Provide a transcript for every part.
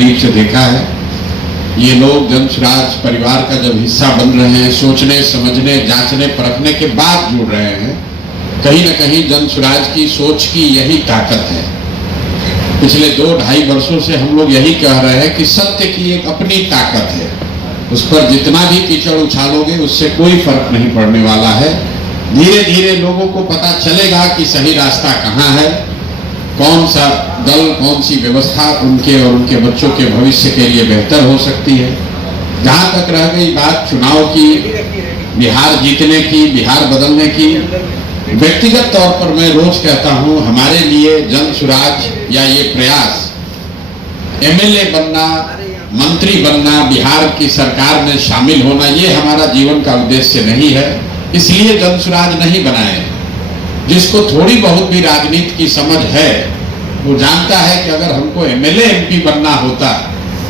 से देखा है। ये लोग जनसुराज परिवार का जब हिस्सा बन रहे हैं, सोचने समझने जांचने परखने के बाद जुड़ रहे हैं, कहीं ना कहीं जनसुराज की सोच की यही ताकत है। पिछले 2-2.5 वर्षों से हम लोग यही कह रहे हैं कि सत्य की एक अपनी ताकत है, उस पर जितना भी कीचड़ उछालोगे उससे कोई फर्क नहीं पड़ने वाला है। धीरे धीरे लोगों को पता चलेगा कि सही रास्ता कहाँ है, कौन सा दल, कौन सी व्यवस्था उनके और उनके बच्चों के भविष्य के लिए बेहतर हो सकती है। जहां तक रह गई बात चुनाव की, बिहार जीतने की, बिहार बदलने की, व्यक्तिगत तौर पर मैं रोज कहता हूं, हमारे लिए जनसुराज या ये प्रयास एमएलए बनना, मंत्री बनना, बिहार की सरकार में शामिल होना, ये हमारा जीवन का उद्देश्य नहीं है। इसलिए जनसुराज नहीं बनाए। जिसको थोड़ी बहुत भी राजनीति की समझ है वो जानता है कि अगर हमको एमएलए एमपी बनना होता,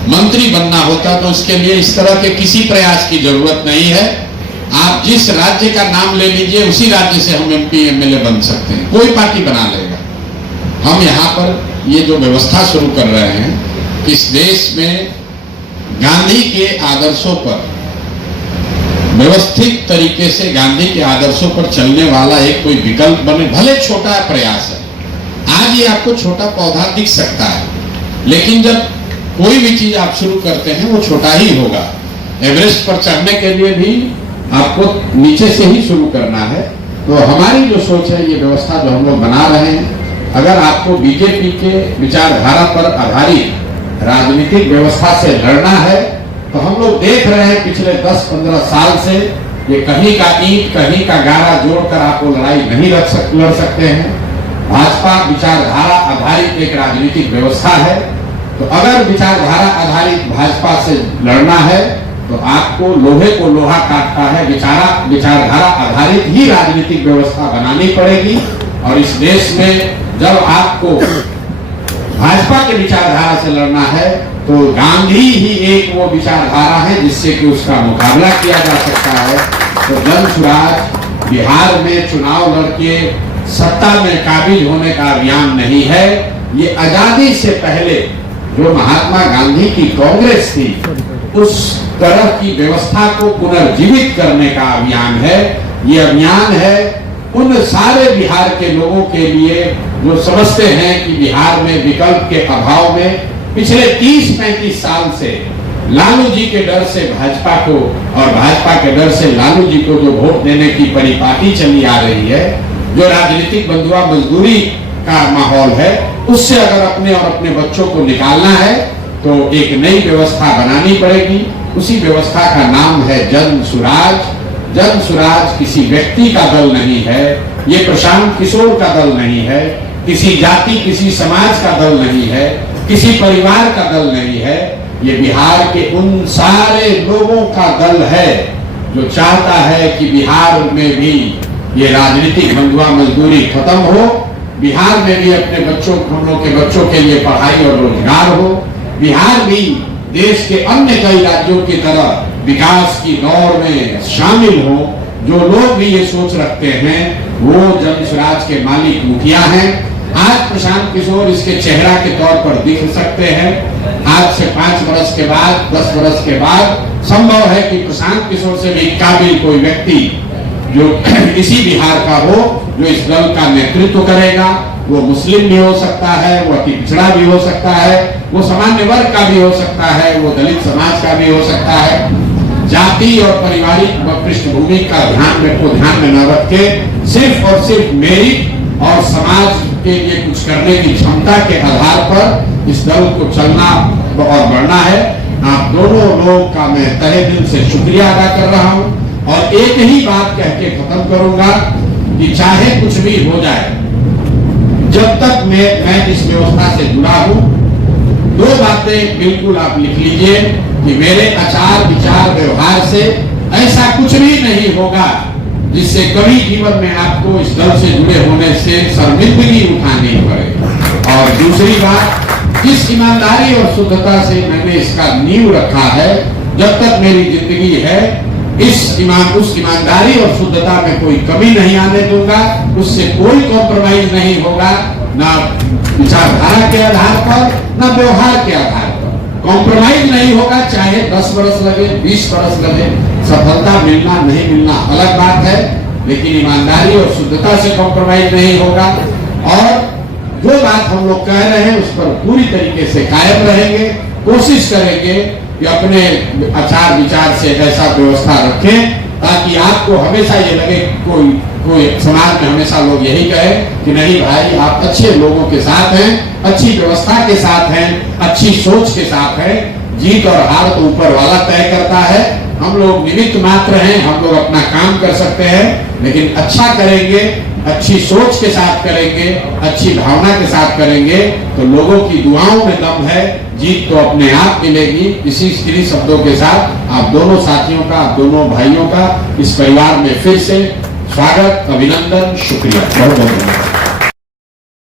मंत्री बनना होता, तो उसके लिए इस तरह के किसी प्रयास की जरूरत नहीं है। आप जिस राज्य का नाम ले लीजिए, उसी राज्य से हम एमपी एमएलए बन सकते हैं, कोई पार्टी बना लेगा। हम यहाँ पर ये जो व्यवस्था शुरू कर रहे हैं, इस देश में गांधी के आदर्शों पर, व्यवस्थित तरीके से गांधी के आदर्शों पर चलने वाला एक कोई विकल्प बने, भले छोटा प्रयास है। आज ये आपको छोटा पौधा दिख सकता है, लेकिन जब कोई भी चीज आप शुरू करते हैं वो छोटा ही होगा। एवरेस्ट पर चढ़ने के लिए भी आपको नीचे से ही शुरू करना है। तो हमारी जो सोच है, ये व्यवस्था जो हम लोग बना रहे हैं, अगर आपको बीजेपी के विचारधारा पर आधारित राजनीतिक व्यवस्था से लड़ना है, तो हम लोग देख रहे हैं पिछले 10-15 साल से ये कहीं का ईंट कहीं का गारा जोड़कर आपको लड़ाई नहीं लड़ सकते हैं। भाजपा विचारधारा आधारित एक राजनीतिक व्यवस्था है, तो अगर विचारधारा आधारित भाजपा से लड़ना है तो आपको लोहे को लोहा काटता है, विचारधारा आधारित ही राजनीतिक व्यवस्था बनानी पड़ेगी। और इस देश में जब आपको भाजपा के विचारधारा से लड़ना है, तो गांधी ही एक वो विचारधारा है जिससे कि उसका मुकाबला किया जा सकता है। तो जनसुराज बिहार में चुनाव लड़के सत्ता में काबिज होने का अभियान नहीं है। ये आजादी से पहले जो महात्मा गांधी की कांग्रेस थी, उस तरह की व्यवस्था को पुनर्जीवित करने का अभियान है। ये अभियान है उन सारे बिहार के लोगों के लिए जो समझते हैं कि बिहार में विकल्प के अभाव में पिछले 30-35 साल से लालू जी के डर से भाजपा को और भाजपा के डर से लालू जी को जो वोट देने की परिपाटी चली आ रही है, जो राजनीतिक बंधुआ मजदूरी का माहौल है, उससे अगर अपने और अपने बच्चों को निकालना है तो एक नई व्यवस्था बनानी पड़ेगी। उसी व्यवस्था का नाम है जनसुराज। जनसुराज किसी व्यक्ति का दल नहीं है, ये प्रशांत किशोर का दल नहीं है, किसी जाति किसी समाज का दल नहीं है, किसी परिवार का दल नहीं है। ये बिहार के उन सारे लोगों का दल है जो चाहता है कि बिहार में भी ये राजनीतिक बंधुआ मजदूरी खत्म हो, बिहार में भी अपने बच्चों, हम लोग के बच्चों के लिए पढ़ाई और रोजगार हो, बिहार भी देश के अन्य कई राज्यों की तरह विकास की दौड़ में शामिल हो। जो लोग भी ये सोच रखते हैं वो जनसुराज के मालिक मुखिया हैं। आज प्रशांत किशोर इसके चेहरा के तौर पर दिख सकते हैं। आज से 5 वर्ष के बाद, 10 वर्ष के बाद संभव है कि प्रशांत किशोर से भी काबिल कोई व्यक्ति जो इसी बिहार का हो, जो इस दल का नेतृत्व करेगा। वो मुस्लिम भी हो सकता है, वो अति पिछड़ा भी हो सकता है, वो सामान्य वर्ग का भी हो सकता है, वो दलित समाज का भी हो सकता है। जाति और पारिवारिक पृष्ठभूमि का ध्यान में न रख के सिर्फ और सिर्फ मेरिट और समाज के लिए कुछ करने की क्षमता के आधार पर इस दल को चलना और बढ़ना है। आप दोनों लोग का मैं तहे दिल से शुक्रिया अदा कर रहा हूं और एक ही बात कह के खत्म करूंगा कि चाहे कुछ भी हो जाए, जब तक मैं इस व्यवस्था से जुड़ा हूं, 2 बातें बिल्कुल आप लिख लीजिए कि मेरे आचार विचार व्यवहार से ऐसा कुछ भी नहीं होगा जिससे कभी जीवन में आपको इस दल से जुड़े होने से शर्मिंदगी उठानी पड़े। और दूसरी बात, जिस ईमानदारी और शुद्धता से मैंने इसका नींव रखा है, जब तक मेरी जिंदगी है, उस ईमानदारी और शुद्धता में कोई कमी नहीं आने दूंगा। उससे कोई कॉम्प्रोमाइज नहीं होगा, ना विचारधारा के आधार पर, ना व्यवहार के आधार पर। कॉम्प्रोमाइज नहीं होगा, चाहे 10 बरस लगे, 20 बरस लगे। सफलता मिलना नहीं मिलना अलग बात है, लेकिन ईमानदारी और शुद्धता से कॉम्प्रोमाइज नहीं होगा। और जो बात हम लोग कह रहे हैं उस पर पूरी तरीके से कायम रहेंगे, कोशिश करेंगे कि अपने आचार विचार से ऐसा व्यवस्था रखें ताकि आपको हमेशा ये लगे, कोई समाज में हमेशा लोग यही कहे कि नहीं भाई आप अच्छे लोगों के साथ हैं, अच्छी व्यवस्था के साथ हैं, अच्छी सोच के साथ हैं। जीत और हार तो ऊपर वाला तय करता है, हम लोग निमित्त मात्र हैं, हम लोग अपना काम कर सकते हैं, लेकिन अच्छा करेंगे, अच्छी सोच के साथ करेंगे, अच्छी भावना के साथ करेंगे तो लोगों की दुआओं में दम है, जीत तो अपने आप मिलेगी। इन्हीं शब्दों के साथ आप दोनों साथियों का, आप दोनों भाइयों का इस परिवार में फिर से स्वागत, अभिनंदन, शुक्रिया, बहुत बहुत।